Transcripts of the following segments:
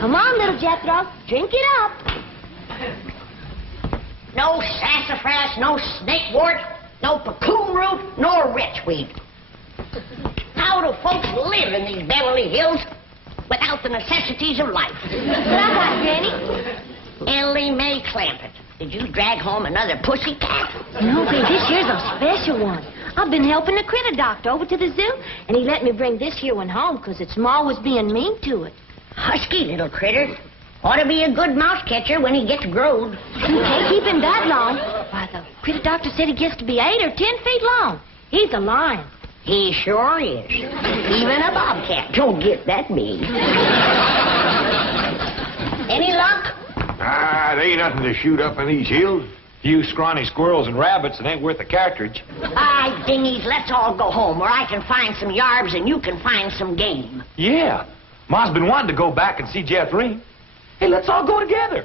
Come on, little Jethro. Drink it up. No sassafras, no snakewort, no cocoon root, nor wretchweed. How do folks live in these Beverly Hills without the necessities of life? What I got, Granny? Ellie Mae Clampett, did you drag home another pussy cat? No, babe, this here's a special one. I've been helping the critter doctor over to the zoo, and he let me bring this here one home because its ma was being mean to it. Husky little critter. Ought to be a good mouse catcher when he gets growed. You can't keep him that long. Why, the critter doctor said he gets to be 8 or 10 feet long. He's a lion. He sure is. Even a bobcat don't get that big. Any luck? There ain't nothing to shoot up in these hills. Few scrawny squirrels and rabbits that ain't worth a cartridge. Aye, dingies, let's all go home where I can find some yarbs and you can find some game. Yeah. Ma's been wanting to go back and see Jeffrey. Hey, let's all go together.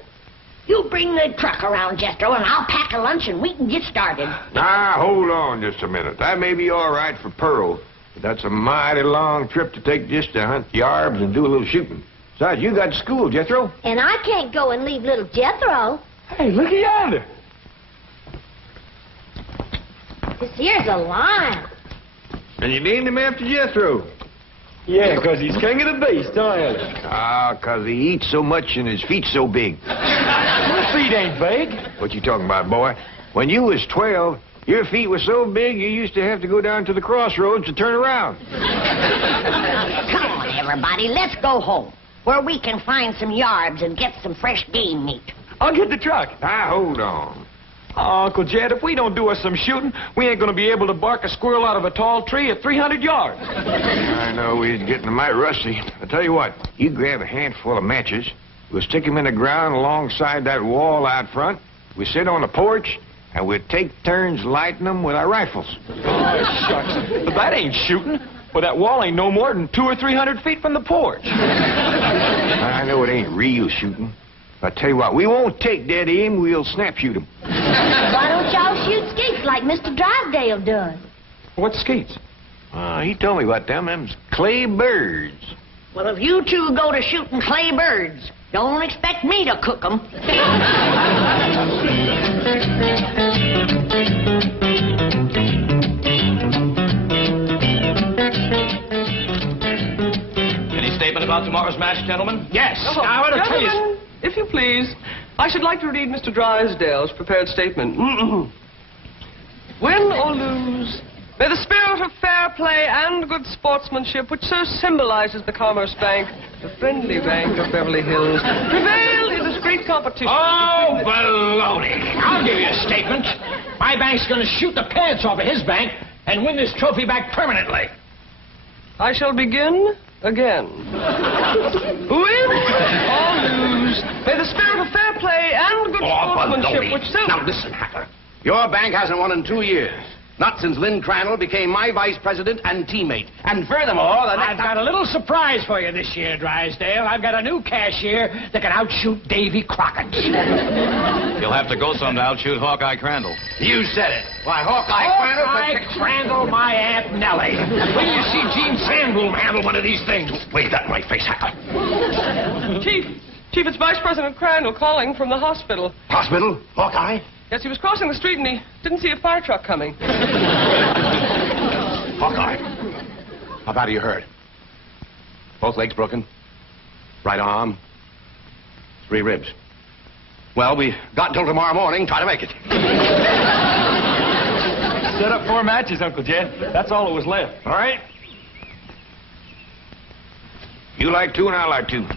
You bring the truck around, Jethro, and I'll pack a lunch and we can get started. Hold on just a minute. That may be all right for Pearl, but that's a mighty long trip to take just to hunt yarbs and do a little shooting. Besides, you got school, Jethro. And I can't go and leave little Jethro. Hey, look at yonder. This here's a lion. And you named him after Jethro. Yeah, 'cause he's king of the beast, don't you? 'Cause he eats so much and his feet's so big. Your feet ain't big. What you talking about, boy? When you was 12, your feet were so big you used to have to go down to the crossroads to turn around. Come on, everybody, let's go home where we can find some yarbs and get some fresh game meat. I'll get the truck. Hold on. Oh, Uncle Jed, if we don't do us some shooting, we ain't gonna be able to bark a squirrel out of a tall tree at 300 yards. I know we're getting mighty rusty. I tell you what, you grab a handful of matches, we'll stick them in the ground alongside that wall out front, we sit on the porch, and we'll take turns lighting them with our rifles. Oh, shucks. But that ain't shooting. Well, that wall ain't no more than 200 or 300 feet from the porch. I know it ain't real shooting. I tell you what, we won't take dead aim, we'll snap shoot them. Why don't y'all shoot skeets like Mr. Drysdale does? What's skeets? He told me about them. Them's clay birds. Well, if you two go to shooting clay birds, don't expect me to cook them. Any statement about tomorrow's match, gentlemen? Yes. Oh, I want to tell you. gentlemen, if you please, I should like to read Mr. Drysdale's prepared statement. Win or lose, may the spirit of fair play and good sportsmanship, which so symbolizes the Commerce Bank, the friendly bank of Beverly Hills, prevail in this great competition. Oh, baloney. I'll give you a statement. My bank's going to shoot the pants off of his bank and win this trophy back permanently. I shall begin again. Win or lose, may the spirit of fair play and good sportsmanship, which so... Now, listen, Hacker. Your bank hasn't won in 2 years. Not since Lynn Crandall became my vice president and teammate. And furthermore, I've got a little surprise for you this year, Drysdale. I've got a new cashier that can outshoot Davy Crockett. You'll have to go some to outshoot Hawkeye Crandall. You said it. Why, Hawkeye Crandall... Hawkeye Crandall, my Aunt Nellie. When you see Gene Sandbloom handle one of these things... Wave that in my face, Hacker. Chief, it's Vice President Crandall calling from the hospital. Hospital? Hawkeye? Yes, he was crossing the street and he didn't see a fire truck coming. Hawkeye, how bad are you hurt? Both legs broken? Right arm? 3 ribs. Well, we got until tomorrow morning. Try to make it. Set up 4 matches, Uncle Jed. That's all that was left. All right? You like 2 and I like 2.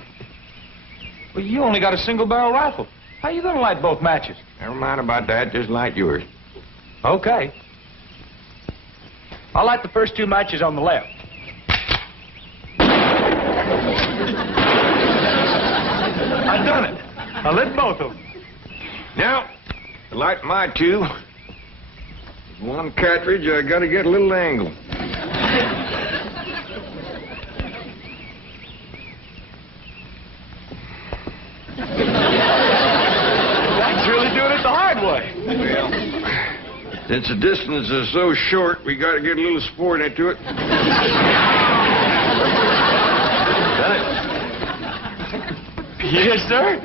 Well, you only got a single-barrel rifle. How you gonna light both matches? Never mind about that. Just light yours. Okay. I'll light the first 2 matches on the left. I done it. I lit both of them. Now, to light my 2, one cartridge, I gotta get a little angle. The hard way. Well, since the distance is so short, we got to get a little sport into it. Yes, sir.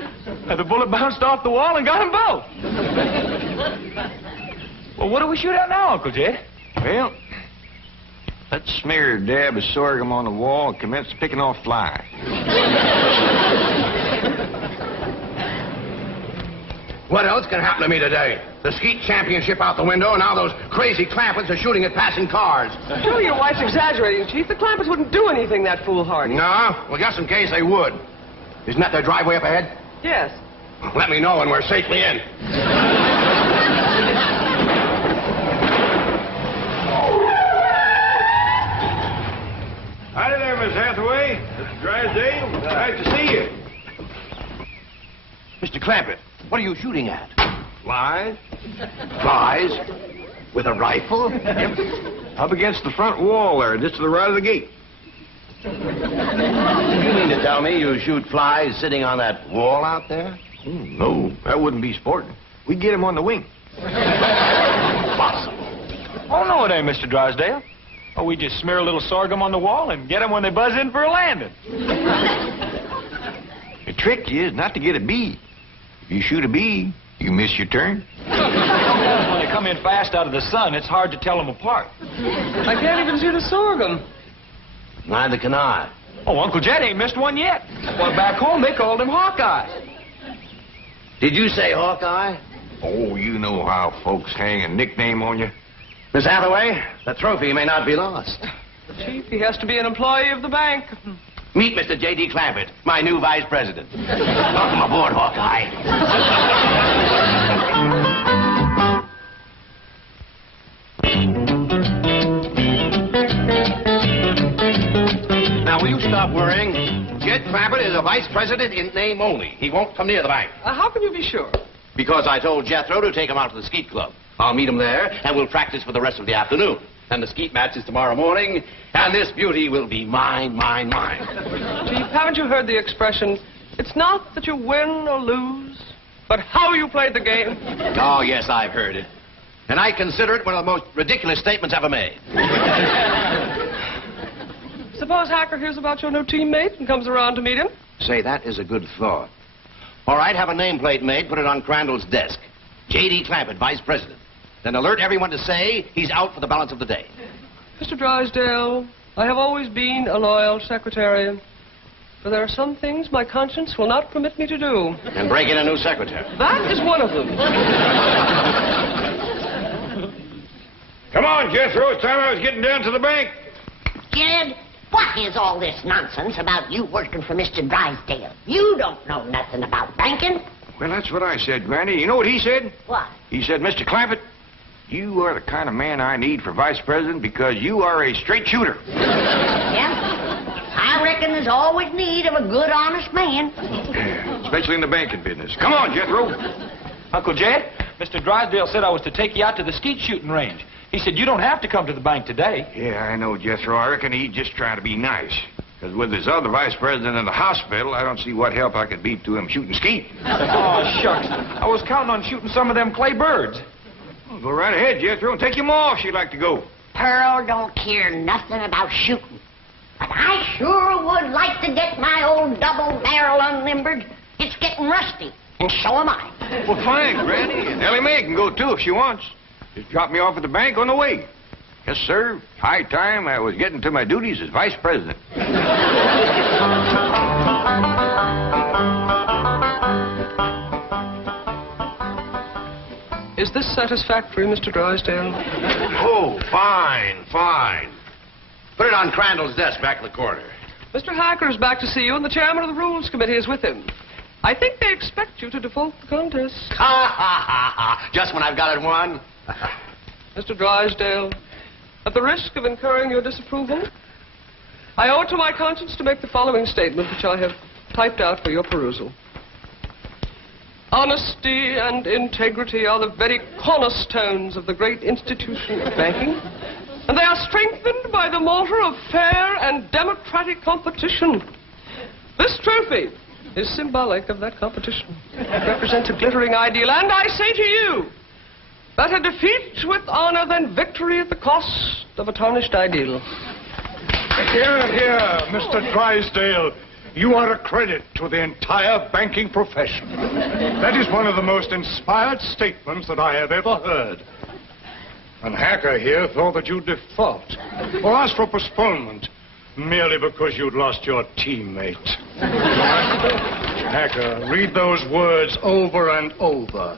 And the bullet bounced off the wall and got them both. Well, what do we shoot at now, Uncle Jed? Well, let's smear a dab of sorghum on the wall and commence picking off flies. What else can happen to me today? The skeet championship out the window, and now those crazy Clampets are shooting at passing cars. Surely your wife's exaggerating, Chief. The Clampets wouldn't do anything that foolhardy. No? Well, just in case they would. Isn't that their driveway up ahead? Yes. Let me know when we're safely in. Howdy there, Miss Hathaway. Mr. Drysdale. Nice to see you. Mr. Clampett, what are you shooting at? Flies? Flies? With a rifle? Up against the front wall there, just to the right of the gate. You mean to tell me you shoot flies sitting on that wall out there? No, that wouldn't be sporting. We'd get him on the wing. Impossible. Oh, no, it ain't, Mr. Drysdale. Oh, we just smear a little sorghum on the wall and get them when they buzz in for a landing. The trick is not to get a bee. If you shoot a bee, you miss your turn. When they come in fast out of the sun, it's hard to tell them apart. I can't even see the sorghum. Neither can I. Oh, Uncle Jed ain't missed one yet. Well, back home, they called him Hawkeye. Did you say Hawkeye? Oh, you know how folks hang a nickname on you. Miss Hathaway, the trophy may not be lost. Chief, he has to be an employee of the bank. Meet Mr. J.D. Clampett, my new vice president. Welcome aboard, Hawkeye. Now, will you stop worrying? Jed Clampett is a vice president in name only. He won't come near the bank. How can you be sure? Because I told Jethro to take him out to the skeet club. I'll meet him there, and we'll practice for the rest of the afternoon. And the skeet match is tomorrow morning, and this beauty will be mine, mine, mine. Chief, haven't you heard the expression, it's not that you win or lose, but how you played the game? Oh, yes, I've heard it. And I consider it one of the most ridiculous statements ever made. Suppose Hacker hears about your new teammate and comes around to meet him? Say, that is a good thought. All right, have a nameplate made, put it on Crandall's desk. J.D. Clampett, vice president. Then alert everyone to say he's out for the balance of the day. Mr. Drysdale, I have always been a loyal secretary, but there are some things my conscience will not permit me to do. And break in a new secretary. That is one of them. Come on, Jethro. It's time I was getting down to the bank. Jed, what is all this nonsense about you working for Mr. Drysdale? You don't know nothing about banking. Well, that's what I said, Granny. You know what he said? What? He said, Mr. Clampett, you are the kind of man I need for vice president because you are a straight shooter. Yeah? I reckon there's always need of a good, honest man. Especially in the banking business. Come on, Jethro. Uncle Jed, Mr. Drysdale said I was to take you out to the skeet shooting range. He said you don't have to come to the bank today. Yeah, I know, Jethro. I reckon he's just trying to be nice. Because with his other vice president in the hospital, I don't see what help I could be to him shooting skeet. Oh, shucks. I was counting on shooting some of them clay birds. Well, go right ahead, Jethro, and take him off if you'd like to go. Pearl don't care nothing about shooting. But I sure would like to get my old double barrel unlimbered. It's getting rusty, and so am I. Well, fine, Granny. And Ellie Mae can go, too, if she wants. Just drop me off at the bank on the way. Yes, sir. High time I was getting to my duties as vice president. Is this satisfactory, Mr. Drysdale? Oh, fine, fine. Put it on Crandall's desk back in the corner. Mr. Hacker is back to see you, and the chairman of the Rules Committee is with him. I think they expect you to default the contest. Ha, ha, ha, ha. Just when I've got it won. Mr. Drysdale, at the risk of incurring your disapproval, I owe it to my conscience to make the following statement, which I have typed out for your perusal. Honesty and integrity are the very cornerstones of the great institution of banking, and they are strengthened by the mortar of fair and democratic competition. This trophy is symbolic of that competition. It represents a glittering ideal, and I say to you, better defeat with honor than victory at the cost of a tarnished ideal. Here, Mr. Drysdale. You are a credit to the entire banking profession. That is one of the most inspired statements that I have ever heard. And Hacker here thought that you'd default or ask for postponement merely because you'd lost your teammate. Hacker, read those words over and over.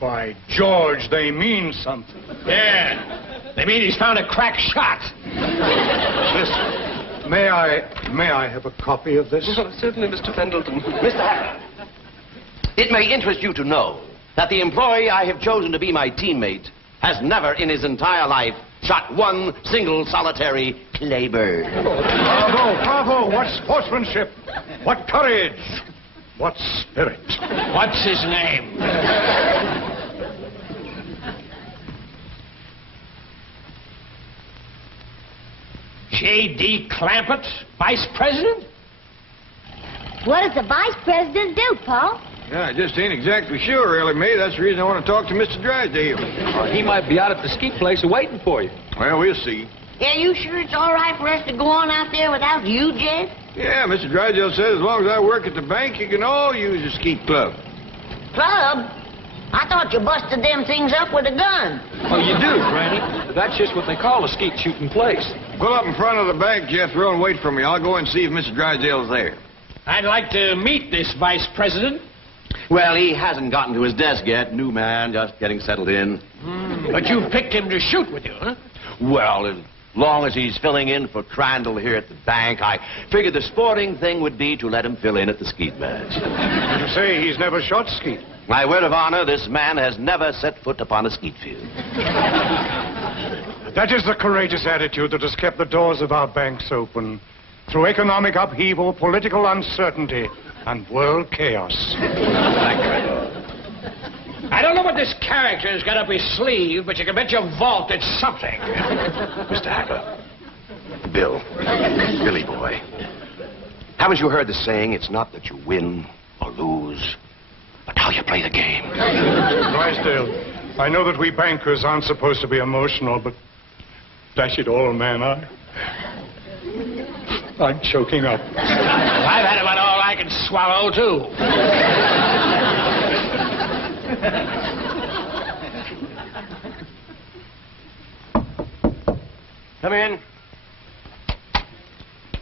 By George, they mean something. Yeah. They mean he's found a crack shot. Listen, may I have a copy of this? Oh, certainly, Mr. Pendleton. Mr. Hacker, it may interest you to know that the employee I have chosen to be my teammate has never in his entire life shot one single solitary claybird. Bravo, bravo. What sportsmanship. What courage. What spirit. What's his name? J.D. Clampett, Vice President? What does the vice president do, Paul? Yeah, I just ain't exactly sure, really, May. That's the reason I want to talk to Mr. Drysdale. He might be out at the skeet place waiting for you. Well, we'll see. Yeah, you sure it's all right for us to go on out there without you, Jed? Yeah, Mr. Drysdale says as long as I work at the bank, you can all use the skeet club. Club? I thought you busted them things up with a gun. Oh, you do, Granny. That's just what they call a skeet shooting place. Pull up in front of the bank, Jethro, and wait for me. I'll go and see if Mr. Drysdale's there. I'd like to meet this Vice President. Well, he hasn't gotten to his desk yet. New man, just getting settled in. But you picked him to shoot with you, huh? Well, as long as he's filling in for Crandall here at the bank, I figured the sporting thing would be to let him fill in at the skeet match. Did you say he's never shot skeet? My word of honor, this man has never set foot upon a skeet field. That is the courageous attitude that has kept the doors of our banks open through economic upheaval, political uncertainty, and world chaos. I don't know what this character's got up his sleeve, but you can bet your vault it's something. Mr. Hacker. Bill. Billy boy. Haven't you heard the saying, it's not that you win or lose, but how you play the game? Drysdale, I know that we bankers aren't supposed to be emotional, but dash it all, man, I'm choking up. I've had about all I can swallow, too. Come in.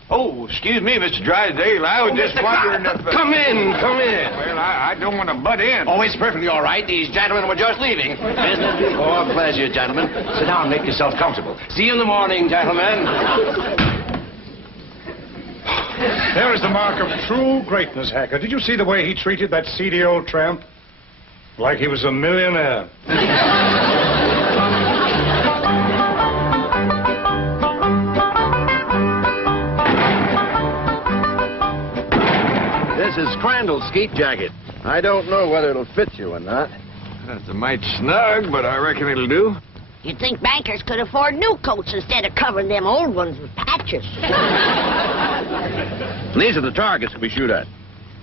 Oh, excuse me, Mr. Drysdale. I was just wondering if... Come in, come in. Well, I don't want to butt in. Oh, it's perfectly all right. These gentlemen were just leaving. Oh, pleasure, gentlemen. Sit down and make yourself comfortable. See you in the morning, gentlemen. There is the mark of true greatness, Hacker. Did you see the way he treated that seedy old tramp? Like he was a millionaire. This is Crandall's skeet jacket. I don't know whether it'll fit you or not. That's a mite snug, but I reckon it'll do. You'd think bankers could afford new coats instead of covering them old ones with patches. These are the targets we shoot at.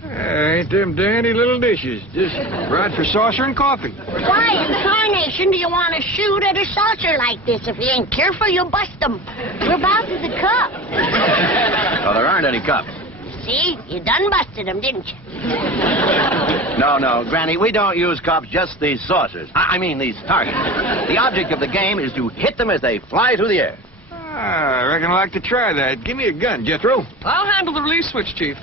Ain't them dandy little dishes. Just right for saucer and coffee. Why in tarnation do you want to shoot at a saucer like this? If you ain't careful, you'll bust them. We're about to the cup. Oh, there aren't any cups. See? You done busted them, didn't you? No, Granny, we don't use cups, just these saucers. I mean these targets. The object of the game is to hit them as they fly through the air. I reckon I'd like to try that. Give me a gun, Jethro. I'll handle the release switch, Chief.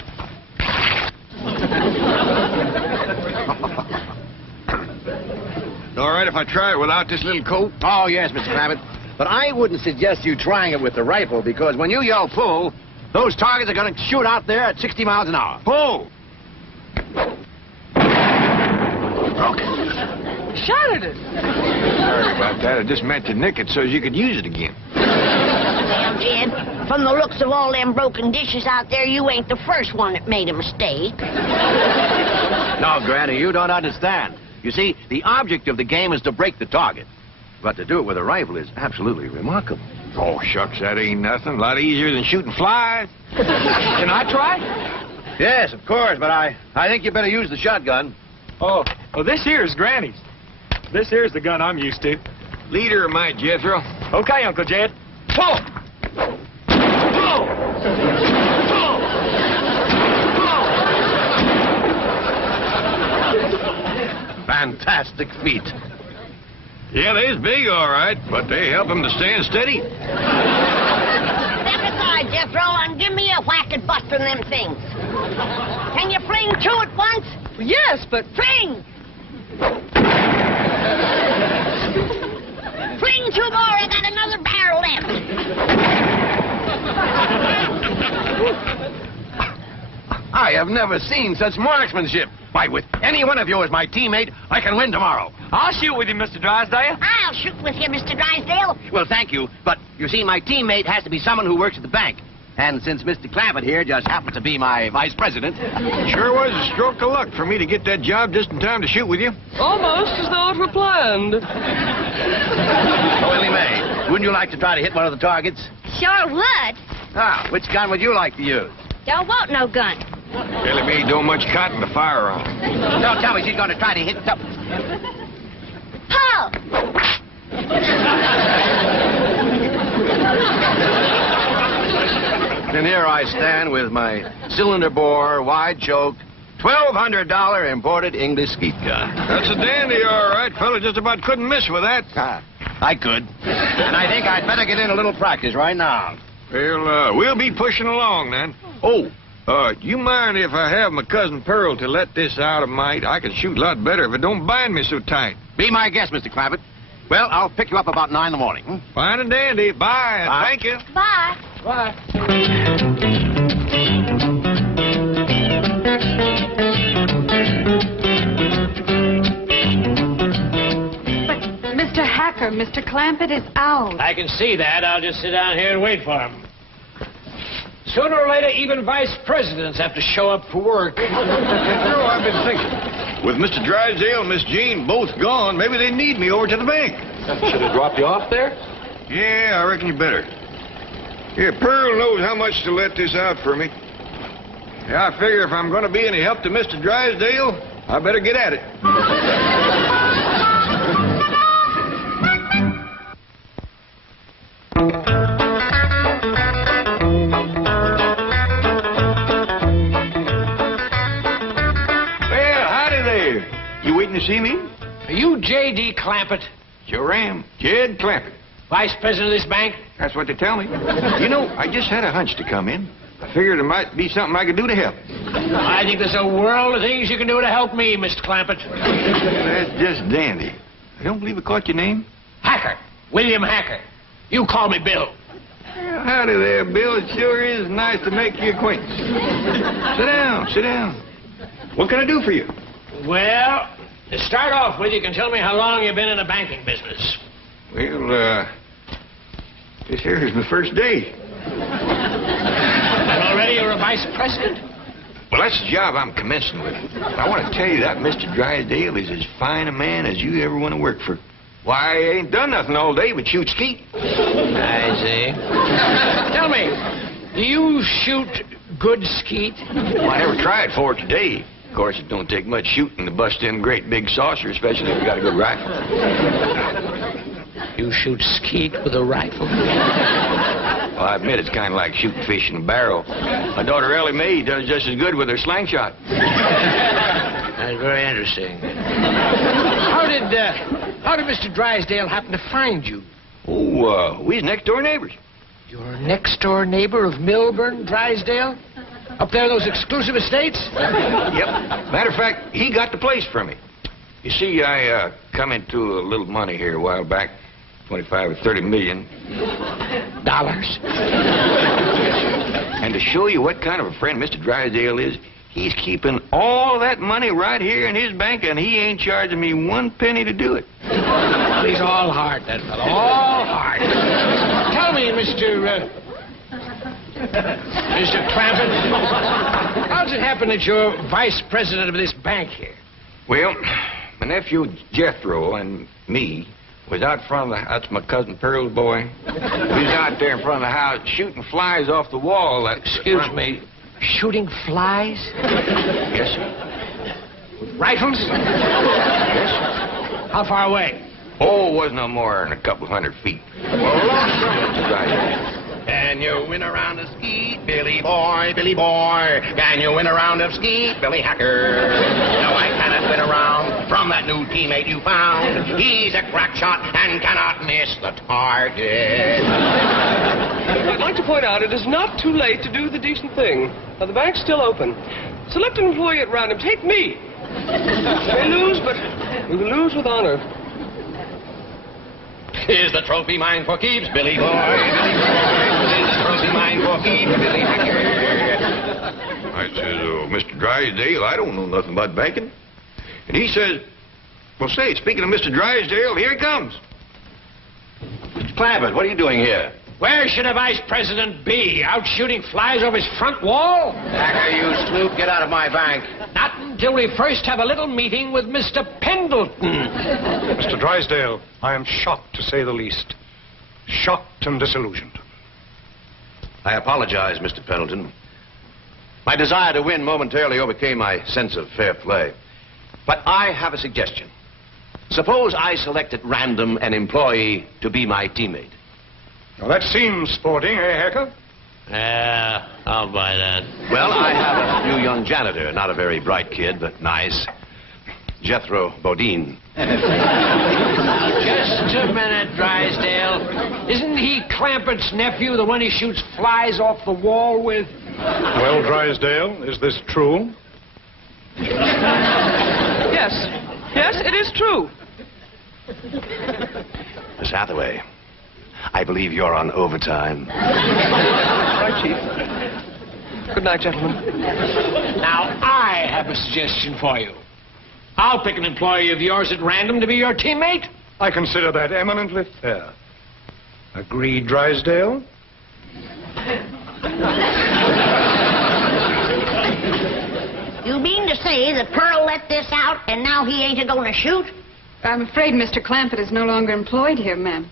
All right if I try it without this little coat? Oh, yes, Mr. Clampett. But I wouldn't suggest you trying it with the rifle, because when you yell pull, those targets are going to shoot out there at 60 miles an hour. Pull! Okay. Shot at it. Sorry about that. I just meant to nick it so as you could use it again. Well, Jed, from the looks of all them broken dishes out there, you ain't the first one that made a mistake. No, Granny, you don't understand. You see, the object of the game is to break the target. But to do it with a rifle is absolutely remarkable. Oh, shucks, that ain't nothing. A lot easier than shooting flies. Can I try? Yes, of course, but I think you better use the shotgun. Oh, well, this here's Granny's. This here's the gun I'm used to. Leader of my Jethro. Okay, Uncle Jed. Pull! Pull! Pull! fantastic feet. Yeah, they's big, all right, but they help him to stand steady. Step aside, Jethro, and give me a whack at busting them things. Can you fling two at once? Yes, but... Fling! Fling two more. I got another barrel left. I have never seen such marksmanship. Why, with any one of you as my teammate, I can win tomorrow. I'll shoot with you, Mr. Drysdale. I'll shoot with you, Mr. Drysdale. Well, thank you, but you see, my teammate has to be someone who works at the bank. And since Mr. Clampett here just happens to be my vice president... Sure was a stroke of luck for me to get that job just in time to shoot with you. Almost as though it were planned. Oh, Willie Mae, wouldn't you like to try to hit one of the targets? Sure would. Ah, which gun would you like to use? Don't want no gun. Billy Mae don't much cotton to fire on. Don't tell me she's going to try to hit something. Ho! And here I stand with my cylinder bore, wide choke, $1,200 imported English skeet gun. That's a dandy, all right, fella. Just about couldn't miss with that. Ah, I could. And I think I'd better get in a little practice right now. Well, we'll be pushing along then. Oh, you mind if I have my cousin Pearl to let this out of mite? I can shoot a lot better if it don't bind me so tight. Be my guest, Mr. Clampett. Well, I'll pick you up about 9 in the morning. Hmm? Fine and dandy. Bye. And Bye. thank you. Bye. Bye. Mr. Hacker, Mr. Clampett is out. I can see that. I'll just sit down here and wait for him. Sooner or later, even vice presidents have to show up for work. I've been thinking. With Mr. Drysdale and Miss Jean both gone, maybe they need me over to the bank. Should have dropped you off there? Yeah, I reckon you better. Yeah, Pearl knows how much to let this out for me. Yeah, I figure if I'm going to be any help to Mr. Drysdale, I better get at it. To see me? Are you J.D. Clampett? Sure am. Jed Clampett. Vice president of this bank? That's what they tell me. You know, I just had a hunch to come in. I figured there might be something I could do to help. I think there's a world of things you can do to help me, Mr. Clampett. That's just dandy. I don't believe I caught your name. Hacker. William Hacker. You call me Bill. Well, howdy there, Bill. It sure is nice to make your acquaintance. Sit down, sit down. What can I do for you? Well, to start off with, you can tell me how long you've been in the banking business. Well, this here is my first day. And already you're a vice president? Well, that's the job I'm commencing with. I want to tell you that Mr. Drysdale is as fine a man as you ever want to work for. Why, I ain't done nothing all day but shoot skeet. I see. Tell me, do you shoot good skeet? Well, I never tried for it today. Of course, it don't take much shooting to bust in great big saucer, especially if you got a good rifle. You shoot skeet with a rifle? Well, I admit it's kind of like shooting fish in a barrel. My daughter Ellie Mae does just as good with her slingshot. That's very interesting. How did Mr. Drysdale happen to find you? Oh, we was next-door neighbors. Your next-door neighbor of Milburn, Drysdale? Up there in those exclusive estates? Yep. Matter of fact, he got the place for me. You see, I come into a little money here a while back, 25 or 30 million. Dollars? And to show you what kind of a friend Mr. Drysdale is, he's keeping all that money right here in his bank, and he ain't charging me one penny to do it. Well, he's all heart, that fellow. All heart. Tell me, Mr. Clampett, how does it happen that you're vice president of this bank here? Well, my nephew Jethro and me was out front of the... That's my cousin Pearl's boy. He was out there in front of the house shooting flies off the wall. Excuse me, shooting flies? Yes, sir. Rifles? Yes, sir. How far away? Oh, it wasn't no more than a couple 100 feet. Can you win a round of skeet, Billy boy, Billy boy? Can you win a round of skeet, Billy Hacker? No, I cannot been around from that new teammate you found. He's a crack shot and cannot miss the target. I'd like to point out it is not too late to do the decent thing. Now, the bank's still open. Select an employee at random. Take me. We may lose, but we will lose with honor. Is the trophy mine for keeps, Billy boy? Billy boy. Is the trophy mine for keeps, Billy? I says, Mr. Drysdale, I don't know nothing about banking. And he says, well, say, speaking of Mr. Drysdale, here he comes. Mr. Clampett, what are you doing here? Where should a vice president be? Out shooting flies over his front wall? Hacker, you snoop, get out of my bank. Not until we first have a little meeting with Mr. Pendleton. Mr. Drysdale, I am shocked, to say the least. Shocked and disillusioned. I apologize, Mr. Pendleton. My desire to win momentarily overcame my sense of fair play. But I have a suggestion. Suppose I select at random an employee to be my teammate. Now, that seems sporting, eh, Hacker? Yeah, I'll buy that. Well, I have a new young janitor. Not a very bright kid, but nice. Jethro Bodine. Just a minute, Drysdale. Isn't he Clampett's nephew, the one he shoots flies off the wall with? Well, Drysdale, is this true? Yes. Yes, it is true. Miss Hathaway, I believe you're on overtime. Right, Chief. Good night, gentlemen. Now, I have a suggestion for you. I'll pick an employee of yours at random to be your teammate. I consider that eminently fair. Agreed, Drysdale? You mean to say that Pearl let this out and now he ain't a-going to shoot? I'm afraid Mr. Clampett is no longer employed here, ma'am.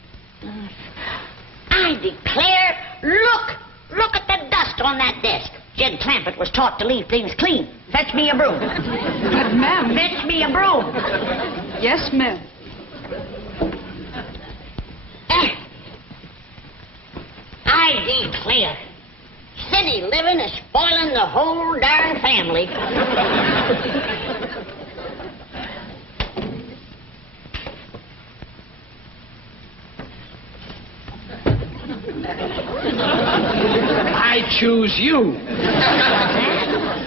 I declare, look at the dust on that desk. Jed Clampett was taught to leave things clean. Fetch me a broom. But, ma'am... Fetch me a broom. Yes, ma'am. I declare, city living is spoiling the whole darn family. I choose you.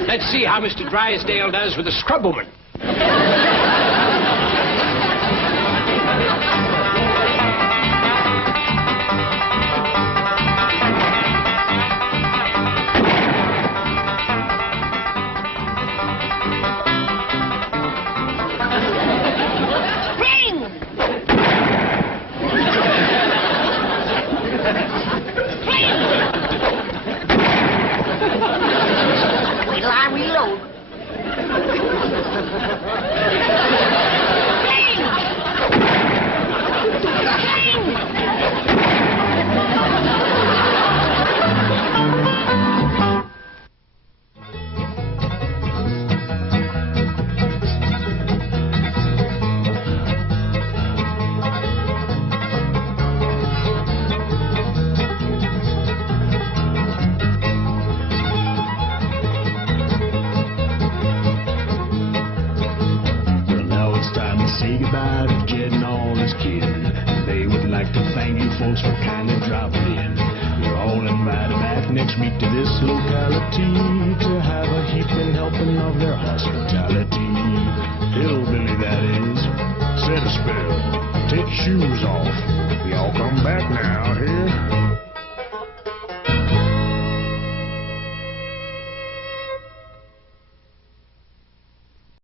Let's see how Mr. Drysdale does with the scrubwoman. Say goodbye to Jed and all his kin. They would like to thank you folks for kindly dropping in. You're all invited back next week to this locality to have a heaping helping of their hospitality.